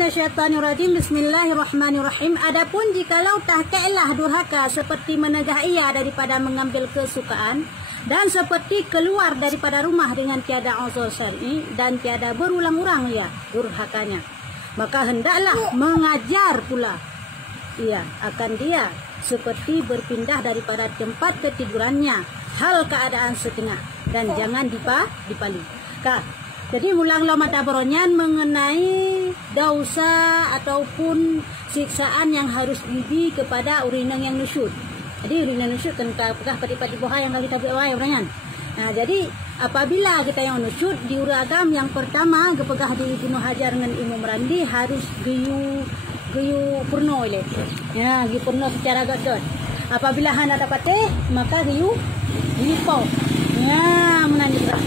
minasyaitonirrajim. Bismillahirrahmanirrahim. Adapun jikalau tahkailah durhaka seperti menegah ia daripada mengambil kesukaan dan seperti keluar daripada rumah dengan tiada uzur syar'i dan tiada berulang-ulang ia durhakanya, maka hendaklah mengajar pula ia akan dia seperti berpindah daripada tempat ketidurannya hal keadaan setengah dan jangan dipalu. Jadi mulang lo mata beronyan mengenai dosa ataupun siksaan yang harus diberi kepada urinang yang nusyud. Jadi urinang nusyud kan apakah pati-pati boha yang kita buat wahai beronyan. Nah, jadi apabila kita yang nusyud di uragam yang pertama kepegah di Ibnu Hajar dengan Imam Randi harus geyu purno ile. Ya, geyu purno secara gadot. Apabila hana dapat maka geyu po. Ya, menanjura.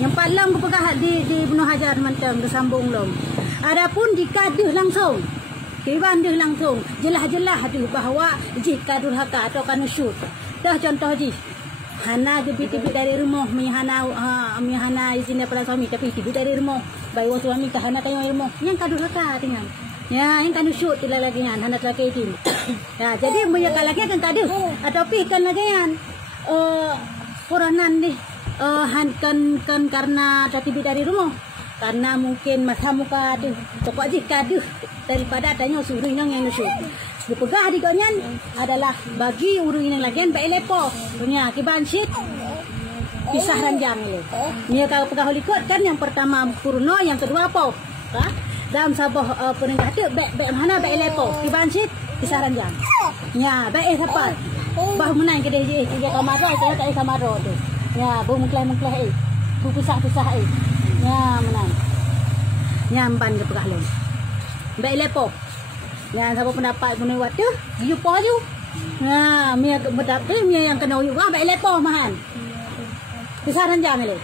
Yang paling kepegah di Ibnu Hajar macam bersambung lom. Adapun jika duh langsung, kiban duh langsung, jelas-jelas duh bahawa jika durhaka atau kanusyud. Dah contoh ji, hana gebit-gebit dari rumah, mihana izin daripada suami tapi gebit dari rumah. Bayi suami kahana kayo rumah, yang kadurhaka tinggal. Ya, yang kanusyud tidak lagi yang hana lagi itu. Ya, jadi menyakal lagi kan kaduh atau pikan lagi yang Quranan nih. Kan karena tibit dari rumah, karena mungkin masa muka tu pokok jika tu daripada adanya urinang yang nusyud. Dipegah di kaunyan adalah bagi urinang lagi baik lepo punya kiban sit pisah ranjang ni. Ni kalau pegah likut kan yang pertama purno, yang kedua apa? Dalam sabah penengah tu baik mana baik lepo kiban sit pisah ranjang. Ya, baik siapa? Bah menang ke dia kamar saya tak kamar tu. Ya, bu mengkelah bu pisah-pisah ya menang nyamban ke pegah lem baik lepo ya siapa pendapat guna waktu jumpa ju nah mia pendapat mia yang kena uyuh baik lepo mahan pisah ranjang le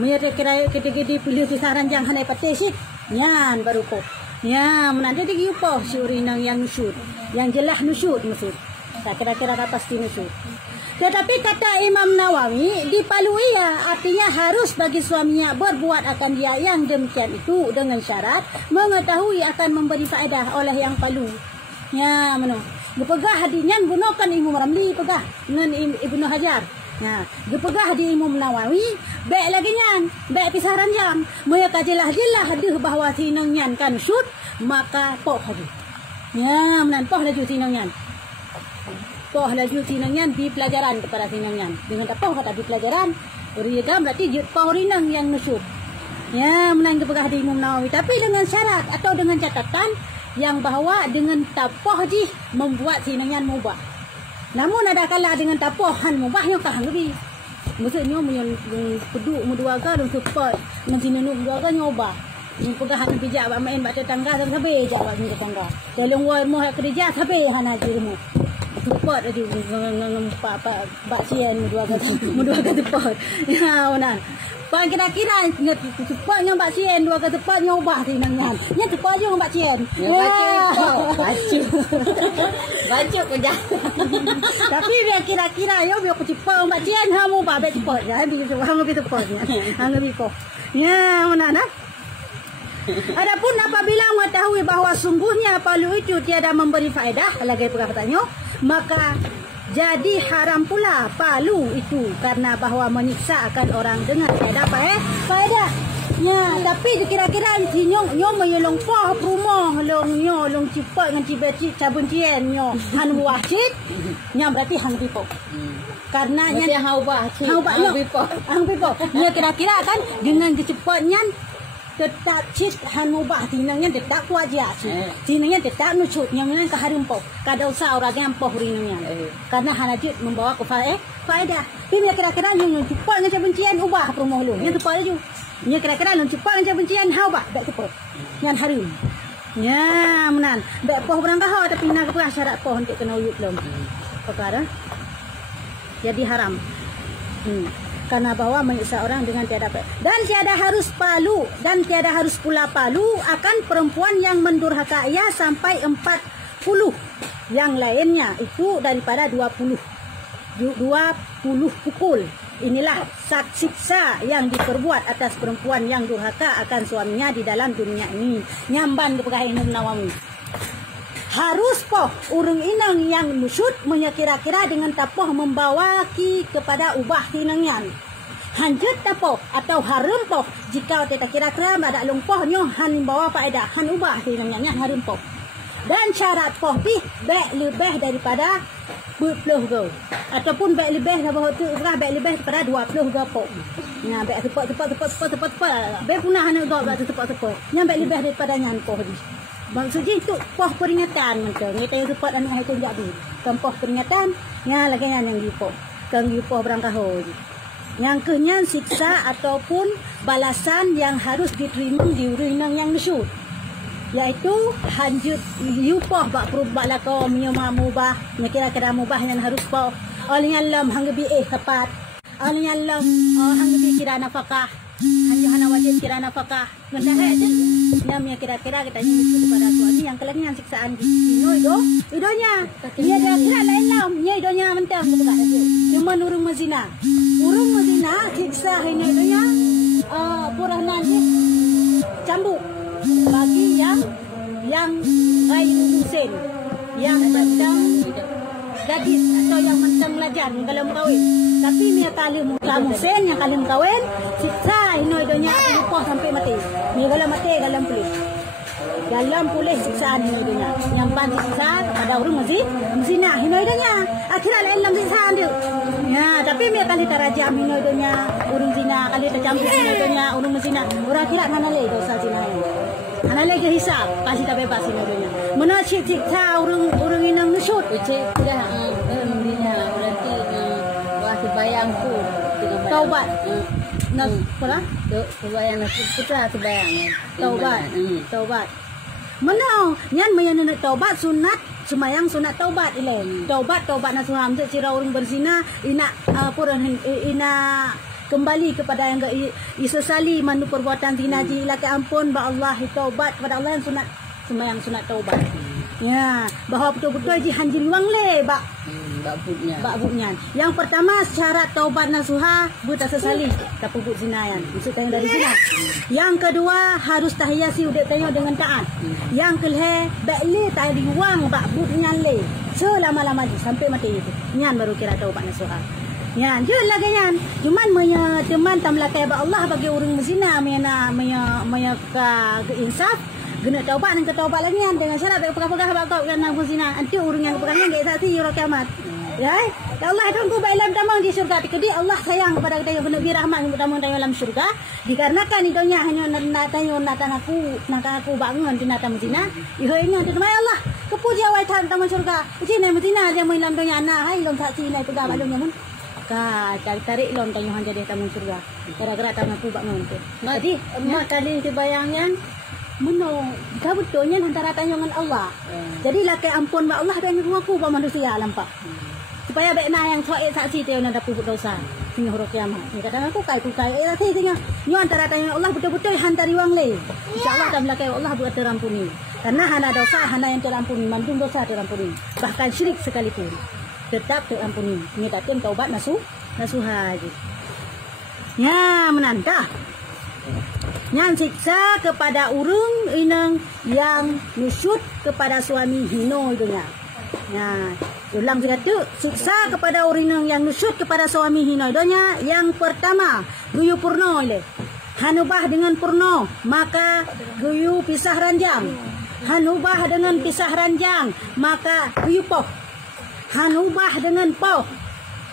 mia kira kiti pilih pisah ranjang hanai pati sik nyan baru ko ya menang dia jumpa urinang yang nusyud yang jelas nusyud maksud tak kira-kira pasti nusyud. Tetapi kata Imam Nawawi, dipalui ya, artinya harus bagi suaminya berbuat akan dia yang demikian itu dengan syarat mengetahui akan memberi faedah oleh yang palu. Ya, mana? Dipegah hadinya gunakan Imam Ramli pegah dengan Ibnu Hajar. Nah, dipegah di Imam Nawawi, baik lagi nyan, baik pisah ranjang. Mereka jelas-jelas hadir bahawa sinang nyan kan syud, maka poh hadir. Ya, menan poh laju sinang nyan. Poh laju sinangnya di pelajaran kepada sinangnya. Dengan apa kata di pelajaran? Uridam berarti poh rinang yang nusyud. Ya, menang kepegah di Imam Nawawi. Tapi dengan syarat atau dengan catatan yang bahawa dengan tapoh ji membuat sinangnya mubah. Namun ada kala dengan tapohan mubahnya kahang lebih. Maksudnya yang peduk muduaga dan support dengan sinanuk muduaga nyoba. Yang pegahan pijak bak main bak tetangga sampai jak bak tetangga. Dalam rumah kerja sampai hana jirmu. Support tadi bak sian muduaga support. Ya benar. Pak kira-kira cepatnya bak sian dua kata cepat nyobah tinangan. Nya cepat je bak sian. Baca kerja. Tapi dia kira-kira yo biar cepat bak sian hamu bak cepat ya. Hang lebih cepatnya. Hang lebih kok. Ya benar nah. Adapun apabila mengetahui bahawa sungguhnya palu itu tiada memberi faedah, lagi perkataannya, maka jadi haram pula palu itu karena bahawa menyiksa akan orang dengan faedah. Ya, tapi kira-kira nyong menyelong pah rumah long cipat dengan cibeci cabun cien nyo han wasit nya berarti hang pipo. Karena nya hang pipo. Ya kira-kira kan dengan kecepatnya tetap cit han mubah tinangnya tetap wajah tinangnya tetap nusyud yang dengan kaharimpau kada usah orang yang poh rinangnya karena hanajit membawa ke faedah. Ini kira-kira yang cepat dengan cabuncian ubah rumah lu yang cepat aja nya kira-kira yang cepat dengan cabuncian hau bah dak cepat yang harim ya menan dak poh berangkah hau tapi nak apa syarat poh untuk kena uyup belum perkara jadi haram. Karena bahawa menyiksa orang dengan tiada dan tiada harus palu dan tiada harus pula palu akan perempuan yang mendurhaka ia sampai 40 yang lainnya itu daripada 20. 20 pukul. Inilah siksa yang diperbuat atas perempuan yang durhaka akan suaminya di dalam dunia ini. Nyamban kepada Imam Nawawi. Harus poh urang inang yang nusyud menyakira-kira dengan tapoh membawa kepada ubah tinangyan. Hanjut tapoh atau harum poh jika kita kira-kira ada lumpohnya han bawa faedah han ubah tinangyan harum poh. Dan cara poh pi lebih daripada 20 go ataupun lebih daripada daripada 20 go poh. Nah, cepat. Be punah hana go cepat. Yang lebih daripada nyan poh di. Maksudnya itu poh peringatan macam kita yang cepat anu itu jadi. Kan poh peringatan nya lagi yang dipoh. Kan dipoh berangkahoi. Yang kenyan siksa ataupun balasan yang harus diterima di urang yang nusyud. Iaitu hanjut yupoh bak perubah lah kau mubah kira-kira mubah yang harus poh oleh alam hanggabi tepat oleh alam hanggabi kira nafkah hanya hana wajib kira nafkah ngendah aja yang kira-kira kita nyusul kepada suami yang kelengnya siksaan di idonya dia ada kira lain lam idonya mentah cuma urung mazina siksa ini idonya purah nanti cambuk bagi yang gairu muhsin, yang mentang gadis atau yang mentang lajan kalau kawin. Tapi dia kalau muhsin yang kalau kawin siksa inoidonya lupa sampai mati. Ni kalau mati dalam polis siksaan inoidonya. Yang panti siksa kepada orang muzina inoidonya. Akhirnya lain dalam siksaan dia. Ya, tapi dia kali terajam inoidonya orang zina, kali tercampur inoidonya orang muzina. Orang kira mana lagi dosa zina. Ana lagi hisap pasti tak bebas inoidonya. Mana siksa orang inang nusyud. Cik sudah mendinya berarti waktu bayang tu taubat. Nak apa? Bayang kita sebayang. Taubat. Mana nyan mayan taubat sunat semayang sunat taubat ile. Taubat nasuham cira orang berzina ina ina kembali kepada yang isesali manu perbuatan zina ji laki ampun ba Allah taubat kepada Allah yang sunat semayang sunat taubat. Ya, bahawa betul-betul ji hanjil wang le bak buknya. Yang pertama syarat taubat nasuha buta sesali tak pubut zina yan. Maksudnya dari zina. Yang kedua harus tahiyasi udah tanya dengan taat. Yang kelih bakle tadi wang bak buknya le selama-lama ji sampai mati itu. Nyan baru kira taubat nasuha. Ya, je lagi yan. Cuman maya teman tamlakai ba Allah bagi orang mezina maya ka insaf guna taubat dan ketaubat lagi yan dengan syarat pegah-pegah ba kau kan nang zina. Anti orang yang pegahnya enggak saksi ro kiamat. Ya, Allah tunggu ba ilam tamang di syurga. Jadi Allah sayang kepada kita yang benar rahmat yang pertama dalam syurga. Dikarenakan idonya hanya natang aku bangun di natang mezina. Iho ingat tu Allah. Kepuji awai taman syurga. Uji nai mezina dia mai lam donya ana hai long saksi nai pegah balung mun. Tarik lon tanyuhan jadi tamu surga. Gara-gara tamu aku bangun tu. Jadi mak kali dibayangnya menong kabutnya antara tanyangan Allah. Jadi laki ampun ba Allah dan aku ba manusia lampak. Supaya bekna yang soal saksi teu nada puput dosa. Sing huruf kiamat. Ni kata aku kai tengah. Nyo antara tanyangan Allah betul-betul hantari wang le. Insyaallah tam laki Allah buat terampuni. Karena hana dosa hana yang terampuni, mandung dosa terampuni. Bahkan syirik sekalipun tetap terampuni. Ini takkan taubat nasuha aja. Ya, menantah. Yang siksa kepada urung inang yang nusyud kepada suami hino idunya. Ya, ulang kata siksa kepada urung inang yang nusyud kepada suami hino idunya. Yang pertama, guyu purno ile. Hanubah dengan purno, maka guyu pisah ranjang. Hanubah dengan pisah ranjang, maka guyu poh. Hanubah dengan poh.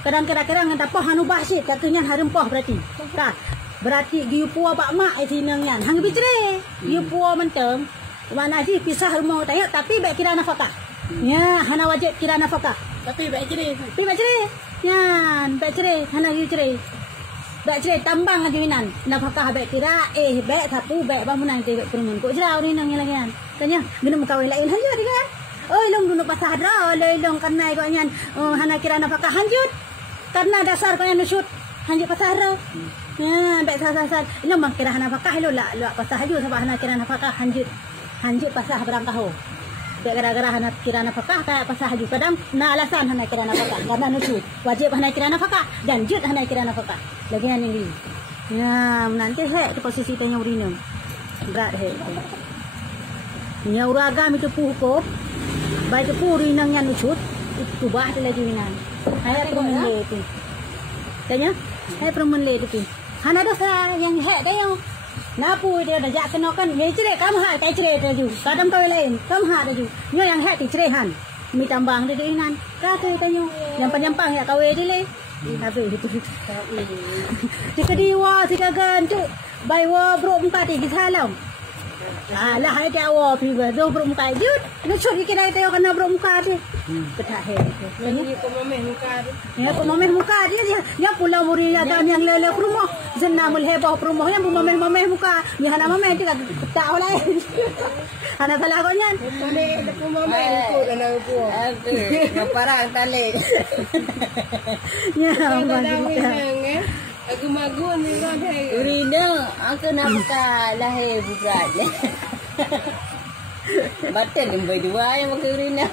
Kadang-kadang ada poh hanubah sih, katanya harum poh berarti. Tak. Berarti giu puah bak mak itu nangyan. Hang bicara. Giu puah menteng. Mana sih pisah rumah tayar tapi baik kira nafkah. Ya, hana wajib kira nafkah. Tapi baik cerai. Ya, baik cerai. Hana giu cerai. Baik cerai tambang ajuinan. Nafkah baik kira baik sapu baik bangunan baik perumun. Kok jera orang nang yang lagi kan. Tanya, guna mukawin lain hanya dia. Oh, ilong guna pasah dra, ilong karena kau nyan hana kira nafkah hanjut. Karena dasar kau yang nusyut hanjut pasah dra. Ya, baik sasar. Ini mak kira nafkah lo lah pasah haju sebab hana kira nafkah hanjut pasah berangkah ho. gara-gara hana kira nafkah kayak pasal haji kadang na alasan hana kira nafkah karena nusu wajib hana kira nafkah dan jud hana kira nafkah lagi yang ini ya nanti ke posisi tanya urina berat nya uragam itu puko baik itu urina yang nusu itu bah lagi winan ayah permen itu tanya ayah permen itu hana dosa yang kayak napu dia dah jak kenokan ye cerai kamu ha tai cerai taju kadang kau lain kamu ha taju nyo yang hak ti cerai han mi tambang dia inan ka tu tanyo yang penyampang ya kau dia le tapi itu jika diwa sikagan tu bai wa bro muka ti gisalam lah hai dia wa pi ba do bro muka jut ni chori kira tayo kana bro muka ti ketah he Ini pemameh muka tu. ya pemameh muka dia ya pulau muri ya dan yang lele rumah jenamul heboh rumah yang pemameh muka ni hana mameh tu tak lain hana salah kau nyan Tale pemameh tu dan aku. Aduh, parang tale. ya Aku magun ni kan hai. Urina aku nak lahir bukan. Batal lembai dua yang pakai urina.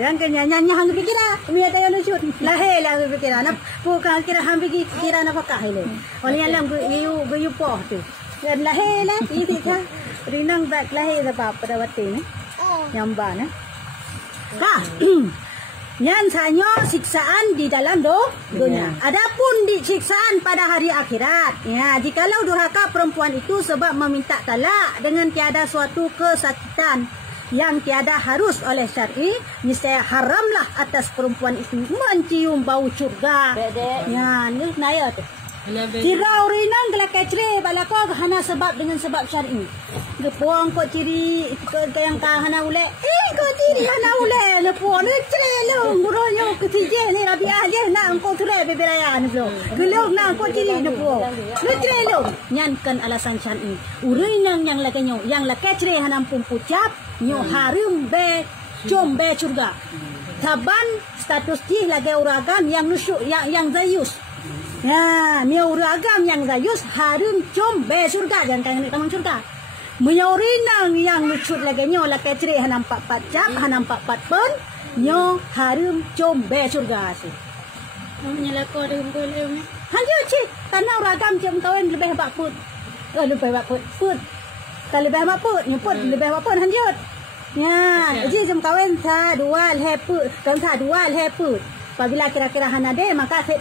Yang kenyanya hang pikira mi tayo lucut lahir lah pikira nak bukan kira hang pikira nak pakah ile oleh yang gu poh tu dan lahir lah ini kan rinang tak lahir apa pada waktu ni nyamba na Nyan sanyo siksaan di dalam dunia. Adapun di siksaan pada hari akhirat. Ya, jikalau durhaka perempuan itu sebab meminta talak dengan tiada suatu kesakitan yang tiada harus oleh syar'i, niscaya haramlah atas perempuan itu mencium bau surga. Ya, ni naya tu. Tirau rinang kelak kecre balako hana sebab dengan sebab syar'i. Gepuang ko ciri yang ka hana ule. Ko ciri hana ule lepuang ni cre lo muronyo ketije ni rabiah je na ko ture beberaya ni so. Gelok na ko ciri lepuang. Ni cre lo nyankan alasan syar'i. Urinang yang lakanyo yang la kecre hana pumpucap nyo harum be combe surga. Taban status ti lagi uragam yang nusuk yang zayus. Ya, miuragam yang zayus harum combe surga jangan kaya ni taman surga. Miurinang yang lucut lagi nyo la kecre hanampak pacap hanampak patpon nyo harum combe surga si. Namanya lako ada hukum ni. Hanjur cik, tanah uragam jam kawan lebih bakput. Lebih bakput. Put. Tak lebih bakput, nyeput lebih bakput hanjur. Ya, jadi jam kawan sa dua leput, kan sa dua leput. Apabila kira-kira hana de maka cep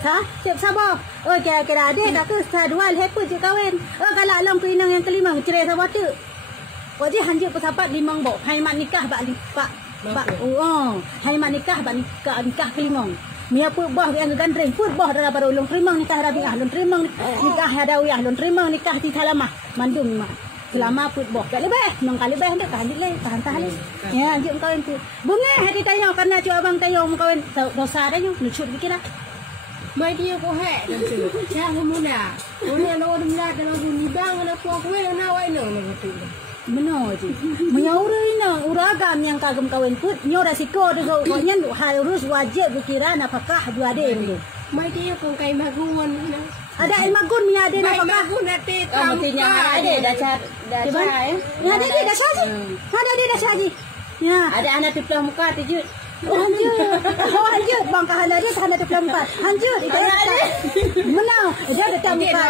sabar. Kira-kira de tak tu dua leput je kawan. Kalau alam keinang yang kelima cerai sabar tu. Wajib hanjur pesapat limang bok. Hai mak nikah bak hai mak nikah bak nikah kelima. Mia put bah yang gandreng put bah dah baru ulung terima nikah rabiah ulung terima nikah hadawiyah ulung terima nikah di salamah mandung mak. Selama put boh tak lebih mengkali lebih dah tahan leh tahan ya anjing kawan tu bunga hati tayo karena cu abang tayo kawan dosa tayo lucut dikira Mai dia ko hai dan tu. Jangan muna. Muna no muna dalam bunyi bang na ko ko na wai no na tu. Benar je. Menyauri na uragam yang kagum kawan put nyo resiko tu kau nyan harus wajib dikira nafkah dua de. Mai dia ko kai magun na. Ada imagun mi ada nafkah. Magun ate Mestinya ada dah cat Ya ada dia dah saji. Ada dia dah saji. Ya. Ada anak teplah muka tujut. Hanjut bang kahana dia kahana teplah muka. Hanjut itu ada. Menang. Dia ada muka.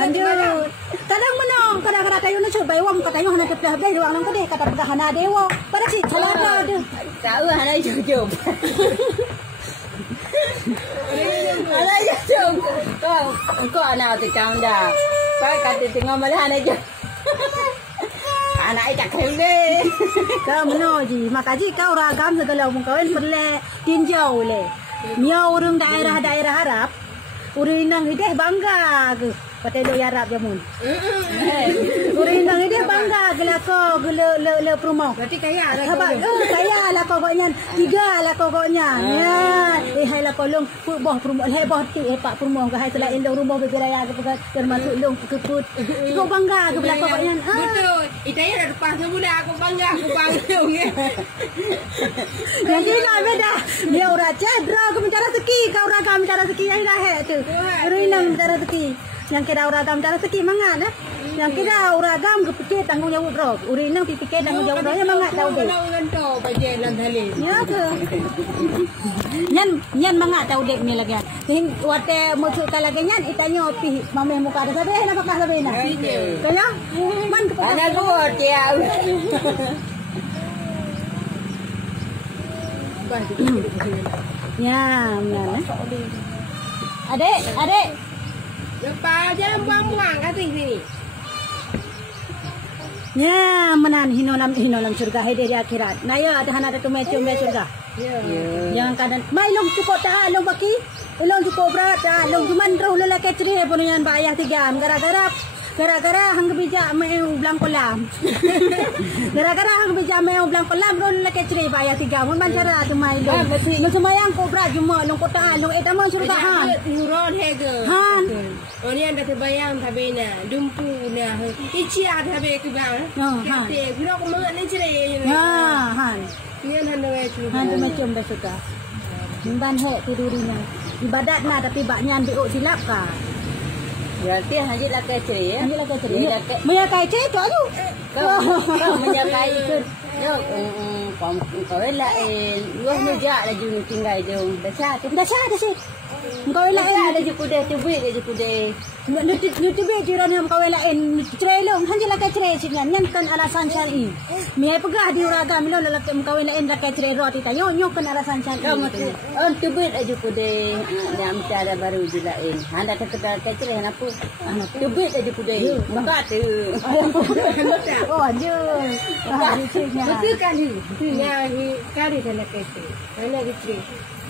Hanjut. Kadang menang. Kadang-kadang tayo na coba wang katayo hana teplah dai ruang nang kade kata kahana dewa. Pada si celaka tu. Tahu hana jujur. Hana jujur. Kau anak tu kau dah. Kau kata tengok malah hana jujur. Anak tak kena. Kau menoji, makaji kau ragam segala orang kawan perle tinjau le. Nya orang daerah Arab, orang nang hidup bangga ke. Patelo Arab jamun. Orang nang hidup bangga gelako le promo. Berarti kaya lah. Sabar, kaya lah pokoknya. Tiga lah pokoknya. Ya, hai lah kolong boh promo heboh ti pak promo ke hai selain dong rumah bergeraya ke termasuk dong kekut. Kau bangga ke belakang pokoknya. Betul. Itanya dah lepas semula aku bangga ya. Yang kita beda. Dia orang cedera ke mencari rezeki, kau orang kau mencari rezeki yang dah tu. Orang yang mencari rezeki. Yang kira orang kau mencari rezeki mangat Yang kira uragam kepikir tanggung jawab bro. Uri nang pikir tanggung jawab bro. Yang mangat tahu dek. Orang tu bagian dalam dalil. Ya ke? Nyan mangat tahu dek ni lagi. Ting wate muncul lagi nyan itanyo pi mameh muka ada sabe nak pakai sabe nak. Kaya man ke Ana luar dia. Ya, mana? Adik. Lepas jam buang-buang kat sini. Ya, menan hinolam surga hede di akhirat. Nah ya, ada hana ada tumai surga. Ya. Jangan kadang mai long cukup tak long baki. Long cukup berat tak long cuman roh lelaki cerih punya bayar 3 gara-gara hang bijak meu blang kolam. Gara-gara hang bijak meu blang kolam roh lelaki cerih bayar 3 mun mancara tu mai long. Mun semayang ko berat cuma long kota long etama surga han. Nuron hege. Han. Oni anda terbayang tabena, dumpu na. Icia tabe ke bang. Han. Te biro ko mga ni cerih. Ha, han. Nian handa wetu. Han tu macam dah suka. Ban he tidurina. Ibadat mah tapi baknya ambil silap ka. Berarti haji lah ke cerai ya. Ambil lah kacau. Maya kacau tu aduh. Kau menjaga itu. Yo, kau lain. Lu meja lagi tinggal jom. Dah sih. Engkau lain ada je kuda tu bui je kuda. Nutube jiran yang kau lain trelong hanjala ka tre sinyan nyan kan alasan syar'i. Mia pegah di uragam lo lelaki kau lain dak tre roti tayo nyo kan alasan syar'i. On tu bui aja kuda. Nam cara baru je lain. Handa kata ka tre apa? Tu bui aja kuda. Maka tu. Oh aduh. Betul kali. Punya kali dalam kete. Ana gitu.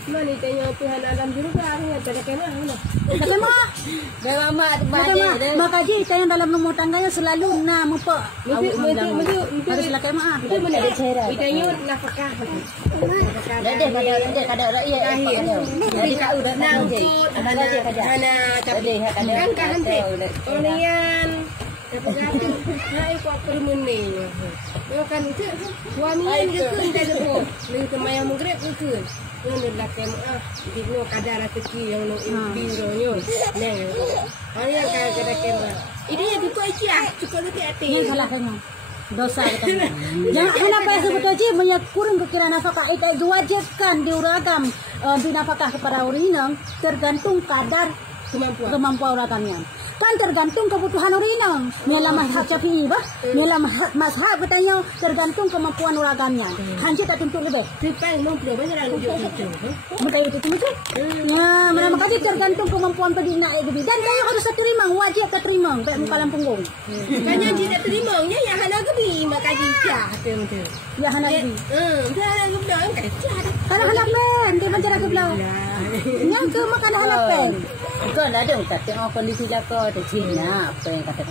Mana tanya Tuhan alam juga arahnya tak ada kemah mana. Kemah. Dah lama tu banyak. Maka ji tanya dalam rumah tangganya selalu na mupa. Mesti harus lah kemah. Itu mana ada cara. Tanya nafkah. Kada rakyat. Jadi kau dah nak je. Ada dia kada. Mana kan henti. Onian. Tapi hai kok permuni. Yo kan itu suami ni ke dah tu. Ni kemayang menggrep ke. Ini lelaki di no kadar rezeki yang no bironya. Neng. Hari yang kadar kemah. Ini yang cukup lagi hati. Ini salah kena. Dosa kita. Jangan kenapa sebetulnya ji banyak kurang kekira nafkah itu diwajibkan diuragam binafkah kepada urinang tergantung kadar kemampuan uragamnya. Kan tergantung kebutuhan urinang. Mila mazhab Syafi'i bah. Mila mazhab katanya tergantung kemampuan uragamnya. Hanji tak tentu lebih. Tripai mau beli banyak orang itu. Mereka itu macam. Ya, mana makanya tergantung kemampuan pedina itu. Dan kayu harus terima, wajib terima. Tak muka punggung. Makanya tidak terimanya yang hana gebi makanya jah tu. Ya hana gebi. Dia hana gebi dah kan jah. Kalau hana pen, dia macam nak gebi. Yang ke makan hana pen. Kau dah ada kata kondisi jaka tu Cina apa yang kata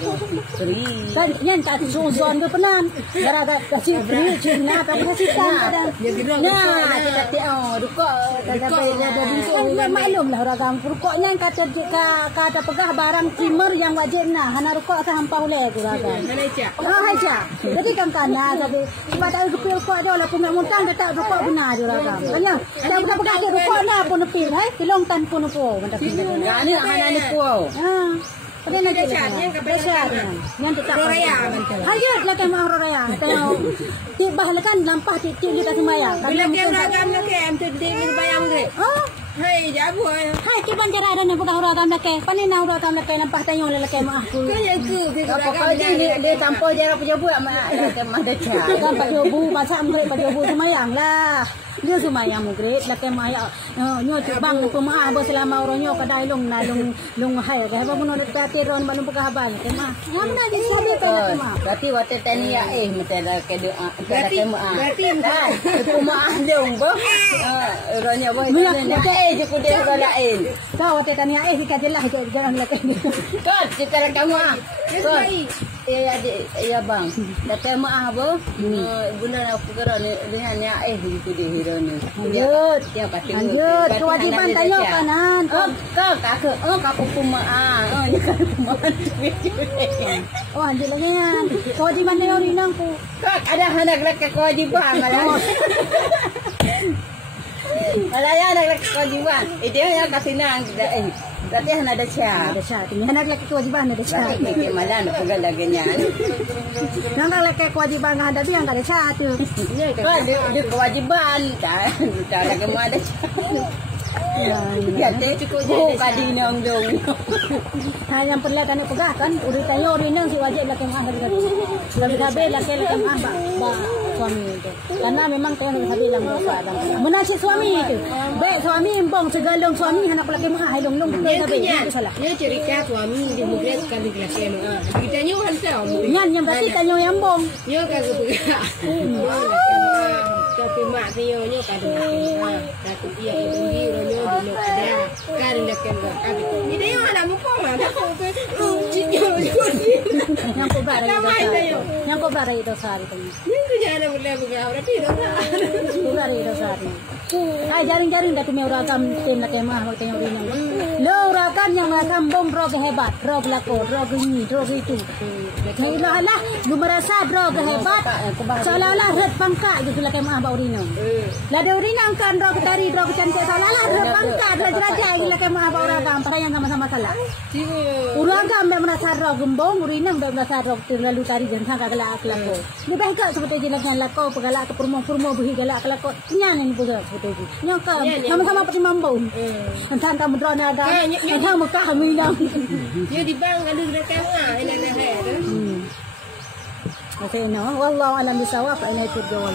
free. Kan yang tak susun ke penan. Gara-gara kasih free Cina tapi kasih kan. Nah, kita tahu rukuk Rukuknya jadi maklum lah orang rukuknya kata pegah barang timur yang wajib nah. Hana rukuk ke hampa oleh kurang. Hana cak. Haja. Jadi kan tapi pada rukuk dah lah pun muntang kata rukuk benar orang. Kan kita pegah rukuk dah pun nepil tilong tan pun po. Ini hana ni puau. Pada nak cakap yang yang tetap raya betul. Haja lah kan mau raya. Tahu. Tibah lekan lampah tip kita sembahyang. Bila ke uragam nak ke am tu dia bayang ke. Oh. Hai jabu. Hai tiban cara ada nak pegang uragam nak ke. Panen nak uragam nak ke lampah tanya oleh lelaki mak aku. Kaya ke Apa dia tanpa jarak pejabu mak ada cak. Kan pejabu pasal murid pejabu sembahyang lah. Dia sembahyang murid lelaki mak nyo bang pemaah bo selama orangnya kadai long hai ke apa pun nak tiron balung pegang abang ke mak. Mana dia sabi ke mak. Berarti waktu tani mesti ke doa ke mak. Berarti mak dong bo. Orangnya bo je kuda orang lain. Tahu waktu tani kita jelas jangan lelaki ni. Kau cerita kamu Kau ya bang. Datang mak bo. Bunda nak perkara ni dengan gitu di hero ni. Lanjut. Kewajiban tanya kanan. Kau kakak. Kakak pumaa. Oh lanjut lagi kan. Kewajiban dia orang inang pu. Kau ada hendak kewajiban malah. Malah ya ada kewajiban. Dia yang kasih nang Latihan ada cia. Ada syarat. Ini anak laki kewajiban ada syarat. Lagi malah nak pegang lagi-nya. Yang laki kewajiban nggak ada yang nggak ada syarat tu. Dia kewajiban. Tak lagi mau ada cia. Ya, teh cukup kadi nang dong. Yang perlu kan pegang kan. Udah tanya orang yang si wajib laki mah kan. Lebih habis laki mah bah suami itu. Karena memang teh habis yang dosa. Menasih suami itu. Baik suami embong segalong suami anak laki mah hai long habis itu salah. Dia cerita suami di mungkin kali laki mah. Kita nyuhan tahu. Nyan yang berarti tanya yang bong. Nyo kagak pegang. Tapi mak dia nyo kagak pegang. Tapi dia itu nyo nyo ada. Kan dia kagak ada. Ini yang anak muka mah. Yang kau berada itu. Yang kau berada itu sahaja itu. Ini jangan boleh pegang. Berarti dosa. Kau berada itu sahaja. Ay jaring-jaring dati may uragam tin na kema waktu yang urin yang. Lo uragam yang makam bom drog hebat, drog lako, drog ini, drog itu. Kaya lah, lu merasa drog hebat. Seolah-olah red pangka gitu lah kema ba urin yang. Lada urin yang kan drog tari, drog cantik seolah-olah red pangka, raja-raja gitu lah kema ba uragam. Pakai yang sama-sama salah. Uragam yang merasa drog gembong, urin yang merasa drog terlalu tari jangan kagak lako. Lu baik tak seperti jelas lako, pegalak ke purmo-purmo buhi galak lako. Nyan ini pun nyokap sama-sama pati mambau entah kamu drone ada entah muka kami nang dia di bang ada dekat ah ini ada okay no wallahu alam bisawab ana itu doang